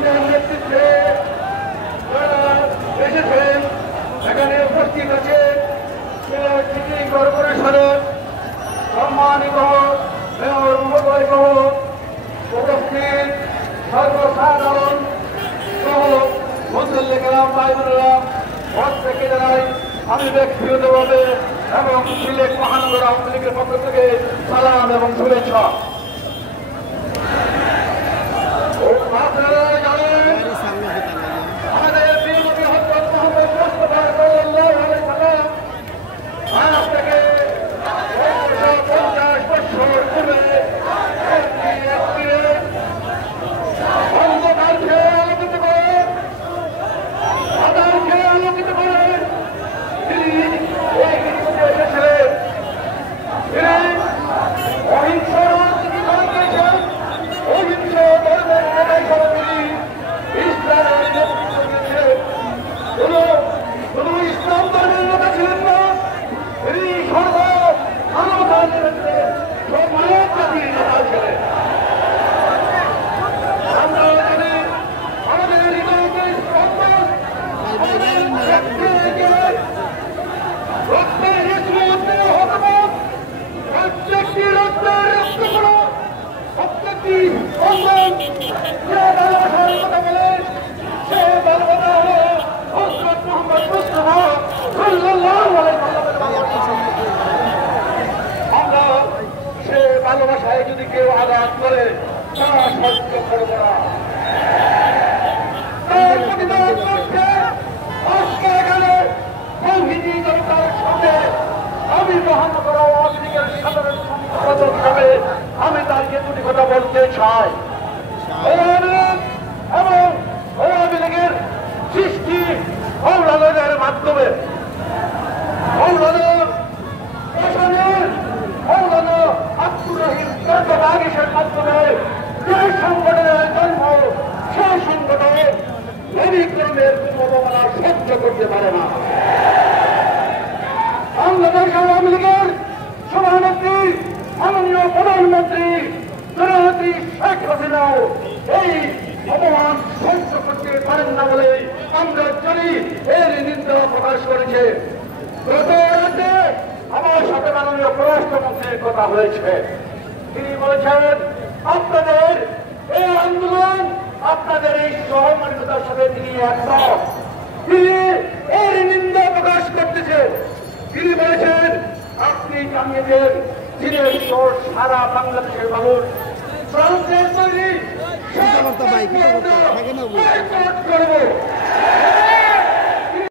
ইমামদের নেতৃত্বে যারা এসেছেন এখানে উপস্থিত আছে সিটি কর্পোরেশনের সম্মানিত মেয়র মহোদয় সহ উপস্থিত সর্বসাধারণ সহ মুসল্লি কেরাম ভাই বোনেরা প্রত্যেকে জানাই আমি ব্যক্তিগতভাবে এবং সিলেট মহানগর আওয়ামী লীগের পক্ষ থেকে সালাম এবং শুভেচ্ছা। আপনারা জানেন আমাদের প্রিয় নবী হযরত মুহাম্মদ মুস্তাফা সাল্লাল্লাহু আলাইহি ওয়াসাল্লাম আজ থেকে 50 বছর পূর্বে অন্ধকারকে আলোকিত করে আধারকে আলোকিত করে তিনি এই পৃথিবীতে এসেছিলেন। তিনি অহিংস রাজনীতি করে গিয়েছেন, অহিংস ধর্মের নেতা হিসেবে তিনি ইসলামের নেতৃত্ব দিয়েছিলেন। শুধু ইসলাম ধর্মের নেতা ছিলেন না, তিনি মানবতার নেতা, মানব জাতির নেতা ছিলেন। আমরা যদি আমাদের হৃদয়কে স্পন্দন রক্তের রক্তের হতমত প্রত্যেকটি রক্তের রক্তগুলো প্রত্যেকটি স্পন্দন যে ভালোবাসার কথা বলে সে ভালোবাসা হলো হযরত মুহাম্মদ মুস্তাফা সাল্লাল্লাহু আলাইহি ওয়াসাল্লামের। আমরা সে ভালোবাসায় যদি কেউ আঘাত করে তা সহ্য করব না। তার প্রতিবাদ করতে আজকে এখানে তৌহিদি জনতার সাথে আমি মহানগর আওয়ামী লীগের সাধারণ সম্পাদক হিসাবে আমি দাঁড়িয়ে দুটি কথা বলতে চাই। এবং আওয়ামী লীগের সৃষ্টি মৌলানাদের মাধ্যমে মৌলানা প্রশাসনের মৌলানা আব্দুর রহিম বাগিসের মাধ্যমে যে সংগঠনের জন্ম সেই সংগঠন নবীকরণের কোন অবমাননা সহ্য করতে পারে না। বাংলাদেশ আওয়ামী লীগের সভানেত্রী মাননীয় প্রধানমন্ত্রী জননেত্রী শেখ হাসিনাও এই অপমান সহ্য করতে পারেন না বলে আমরা জানি, এর নিন্দা প্রকাশ করেছে। গত রাতে আমার সাথে মাননীয় পররাষ্ট্রমন্ত্রীর কথা হয়েছে। তিনি বলেছেন আপনাদের এই আন্দোলন, আপনাদের এই সহমর্মিতার সাথে তিনি একমত। তিনি এর নিন্দা প্রকাশ করতেছেন। তিনি বলেছেন আপনি জানিয়েছেন চীনের শহর সারা বাংলাদেশের মানুষ ফ্রান্সের তৈরি করবো